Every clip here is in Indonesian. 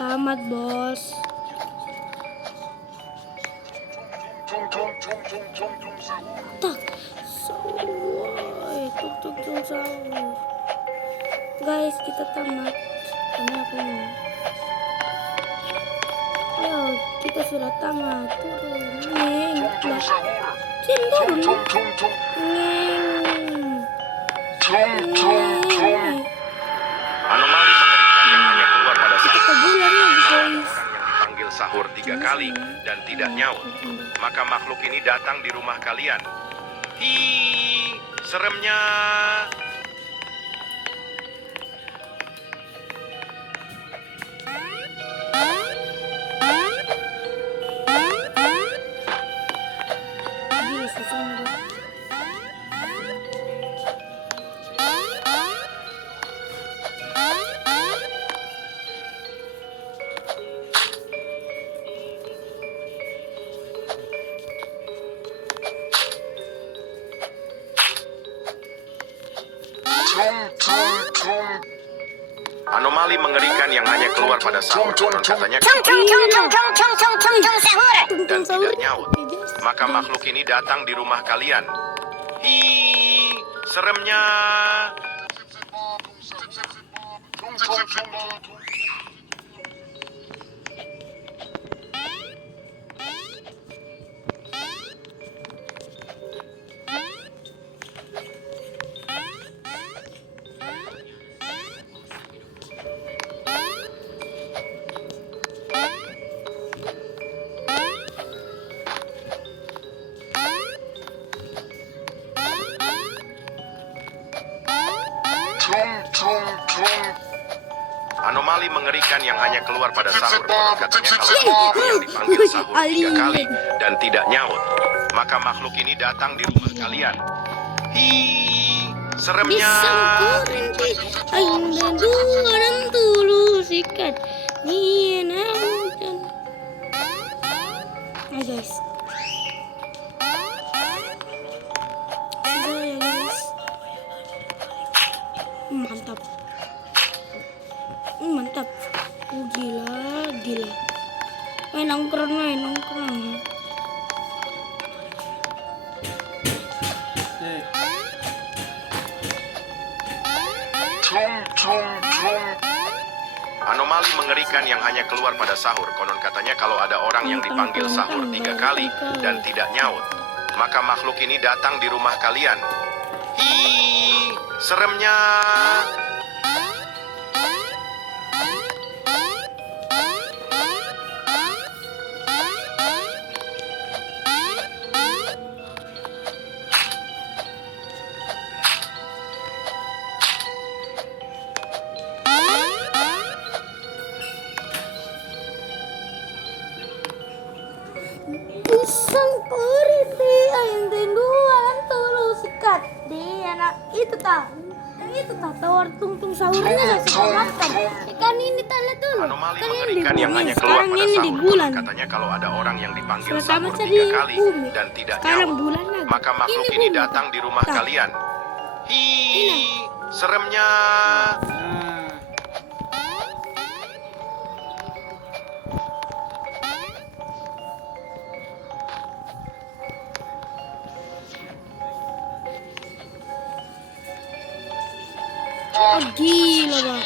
Tamat, bos. Tak. Tung sahur. Guys, kita tamat. Karena aku mau. Ayo, kita sudah tamat. Turun. Neng. Anomali mengerikan yang hanya keluar pada sahur. Kalau ada orang yang dipanggil sahur 3 kali dan tidak nyaut, maka makhluk ini datang di rumah kalian. Hi, seremnya. Anomali mengerikan yang hanya keluar pada sahur. Konon katanya dan tidak nyaut, maka makhluk ini datang di rumah kalian. Hi, seremnya. Anomali mengerikan yang hanya keluar pada sahur. Konon katanya kalau yang dipanggil sahur 3 kali dan tidak nyaut, maka makhluk ini datang di rumah kalian. Hi, seremnya. Hai guys. Mantap. Mantap. Gila. Nongkrong. Anomali mengerikan yang hanya keluar pada sahur. Konon katanya kalau ada orang yang dipanggil sahur 3 kali dan tidak nyaut, maka makhluk ini datang di rumah kalian. Hi, seremnya. Pisang kurit di ayam tenduan tulu sikat di anak itu tahu. Itu tak tawar tungtung sahurnya gak sih makan. Ikan ini tanda dulu. Anomali mengerikan yang hanya keluar pada sahur. Katanya kalau ada orang yang dipanggil sahur 3 kali dan tidak nyaut, maka makhluk ini datang di rumah kalian. Hi, seremnya. Oh, gila bang.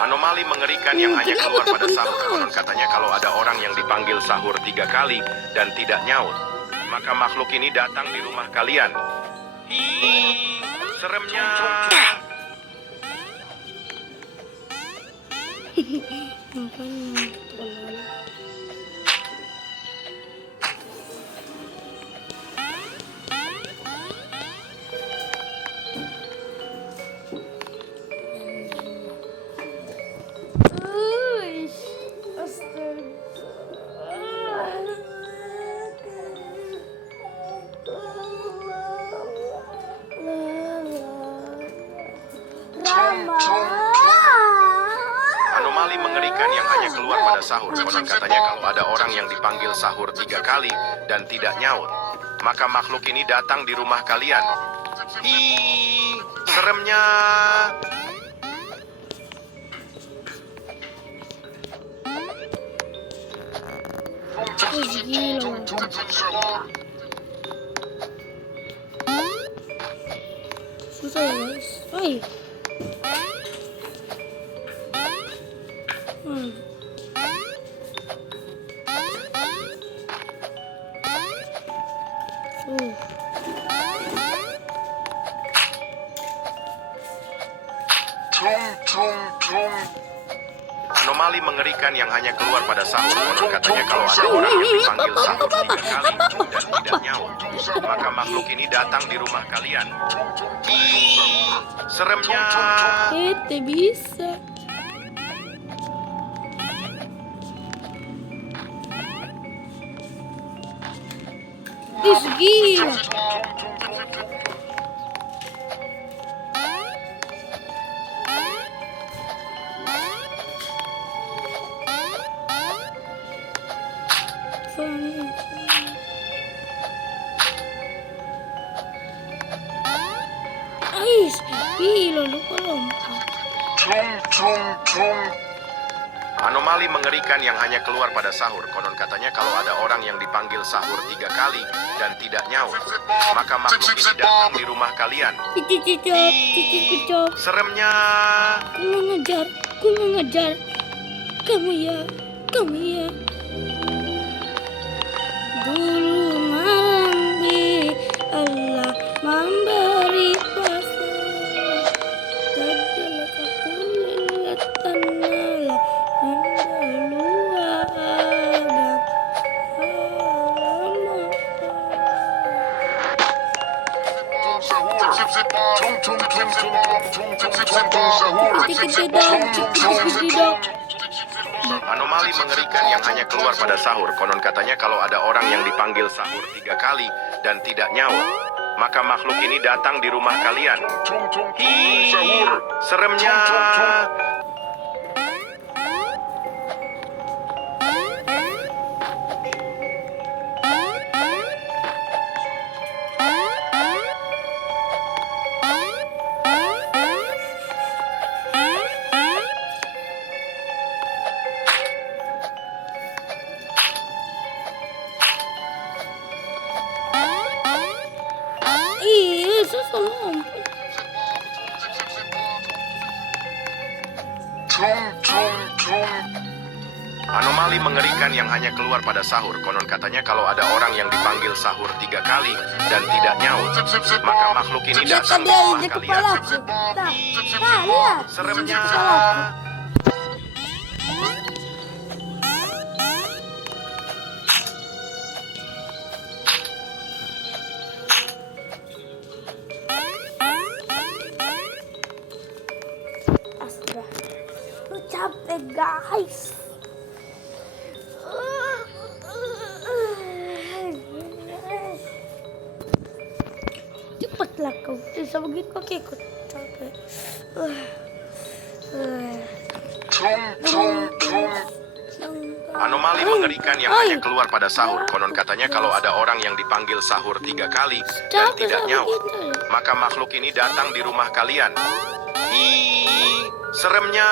Anomali mengerikan yang hanya keluar pada sahur. Konon katanya kalau ada orang yang dipanggil sahur 3 kali dan tidak nyaut, maka makhluk ini datang di rumah kalian. Hi, seremnya. Anomali mengerikan yang hanya keluar pada sahur. Konon katanya kalau ada orang yang dipanggil sahur 3 kali dan tidak nyaut, maka makhluk ini datang di rumah kalian. Ih, seremnya. Gila. Susah ya guys. Oi. Hmm. Anomali mengerikan yang hanya keluar pada sahur. Konon katanya kalau ada orang yang dipanggil sahur 3 kali dan tidak nyaut, maka makhluk ini datang di rumah kalian. Ih, seremnya. Ete bisa. Ih, gila. Ais, gila lupa lompat. Anomali mengerikan yang hanya keluar pada sahur. Konon katanya kalau ada orang yang dipanggil sahur 3 kali dan tidak nyaut, maka makhluk ini datang di rumah kalian. Cicicop. Seremnya. Ku mengejar. Kamu ya. Dulu nanti Allah memberi pasal. Adalah kakulatan Allah mendeluaga. Anomali mengerikan yang hanya keluar pada sahur. Konon katanya kalau ada orang yang dipanggil sahur 3 kali dan tidak nyaut, maka makhluk ini datang di rumah kalian. Ih, seremnya. Ih, susah lompat. Anomali mengerikan yang hanya keluar pada sahur. Konon katanya kalau ada orang yang dipanggil sahur 3 kali dan tidak nyaut, maka makhluk ini datang di rumah kalian. Kepalaku. Lihat. Seremnya. Astaga. Lu capek guys. Cepatlah kau. Bisa begitu pakai ikut capek. Anomali mengerikan yang hanya keluar pada sahur. Konon katanya kalau ada orang yang dipanggil sahur 3 kali dan tidak nyaut, maka makhluk ini datang di rumah kalian. Ih, seremnya.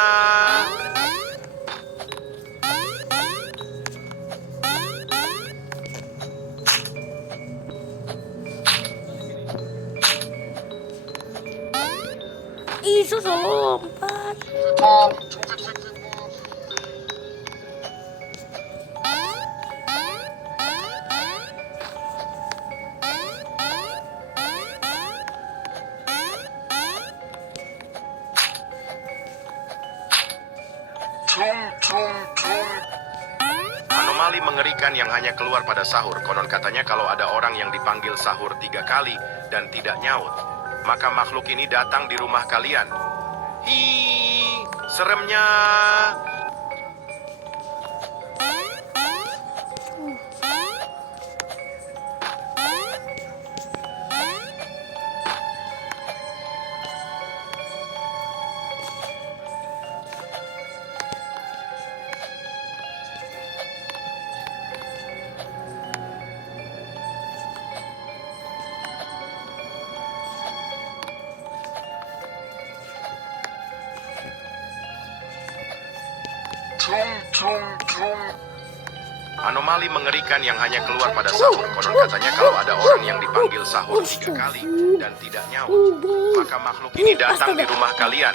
Ih, susah lompat. Anomali mengerikan yang hanya keluar pada sahur. Konon katanya kalau ada orang yang dipanggil sahur 3 kali dan tidak nyaut, maka makhluk ini datang di rumah kalian. Ih, seremnya. Anomali mengerikan yang hanya keluar pada sahur. Konon katanya kalau ada orang yang dipanggil sahur 3 kali dan tidak nyaut, maka makhluk ini datang di rumah kalian.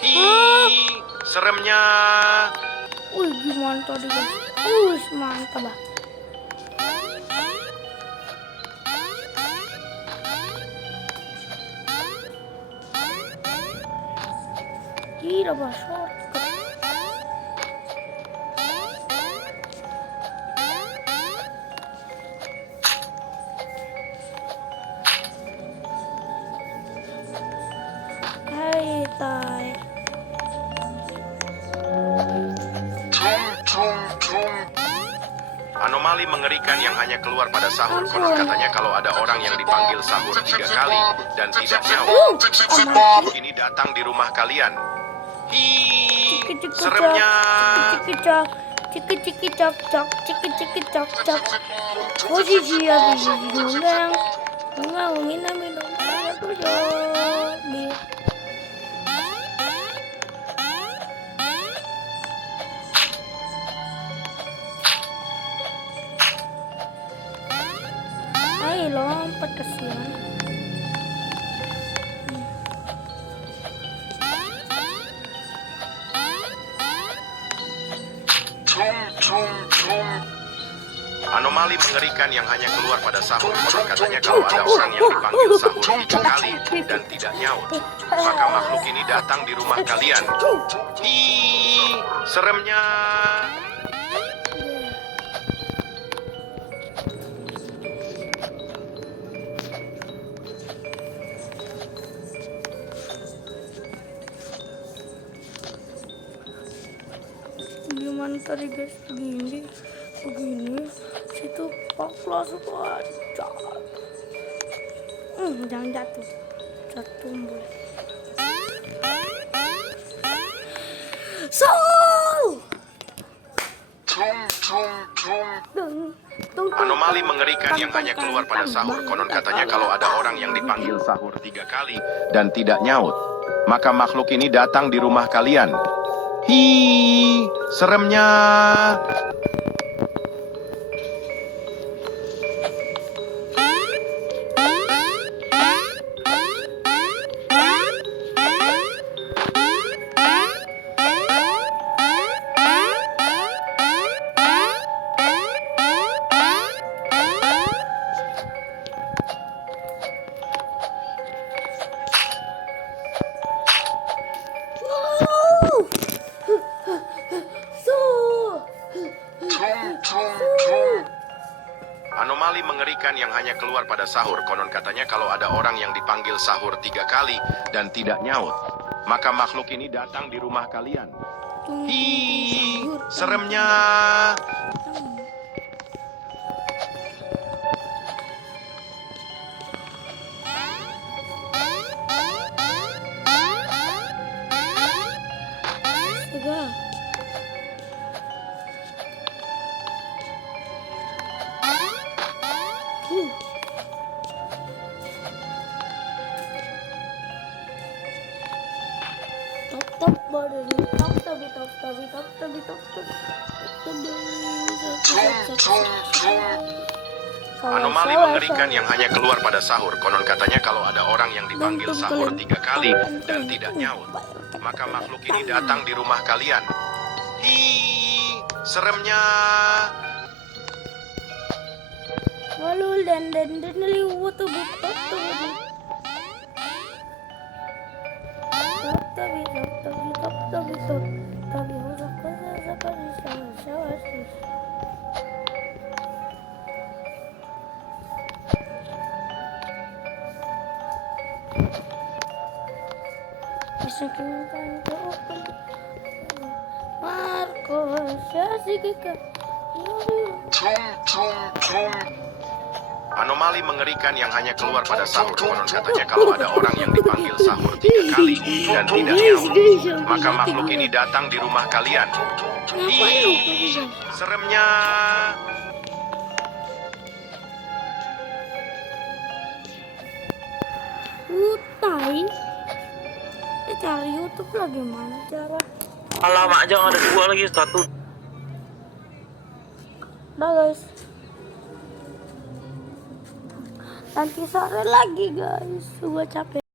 Hi, seremnya. Wih, gimana tadi guys? Mantap bah. Gila bah, shortcut. Hai, Tai. Anomali mengerikan yang hanya keluar pada sahur. Konon katanya kalau ada orang yang dipanggil sahur 3 kali dan tidak nyaut, makhluk ini datang di rumah kalian. Hi, seremnya. Ciki cok cok. Posisi ya bilang. Ngomongin minum aku jogi. Ayo lompat kesian. Anomali mengerikan yang hanya keluar pada sahur. Konon katanya kalau ada orang yang dipanggil sahur 3 kali dan tidak nyaut, maka makhluk ini datang di rumah kalian. Hi, seremnya. Gimana tadi guys? Begini, situ paklas aja. Jangan jatuh, boleh. Anomali mengerikan yang hanya keluar pada sahur. Konon katanya kalau ada orang yang dipanggil sahur 3 kali dan tidak nyaut, maka makhluk ini datang di rumah kalian. Hi, seremnya. Anomali mengerikan yang hanya keluar pada sahur. Konon katanya kalau ada orang yang dipanggil sahur 3 kali dan tidak nyaut, maka makhluk ini datang di rumah kalian. Hi, seremnya. Anomali mengerikan yang hanya keluar pada sahur. Konon katanya kalau ada orang yang dipanggil sahur 3 kali dan tidak nyaut, maka makhluk ini datang di rumah kalian. Hi, seremnya. Walul dan liwat tuh Anomali mengerikan yang hanya keluar pada sahur. Konon katanya kalau ada orang yang dipanggil sahur 3 kali dan tidak nyaut, maka makhluk ini datang di rumah kalian. Hi, seremnya. Tai, cari YouTube lah gimana cara? Alamak, jangan ada 2 lagi, 1. Udah guys. Nanti sore lagi guys. Gua capek.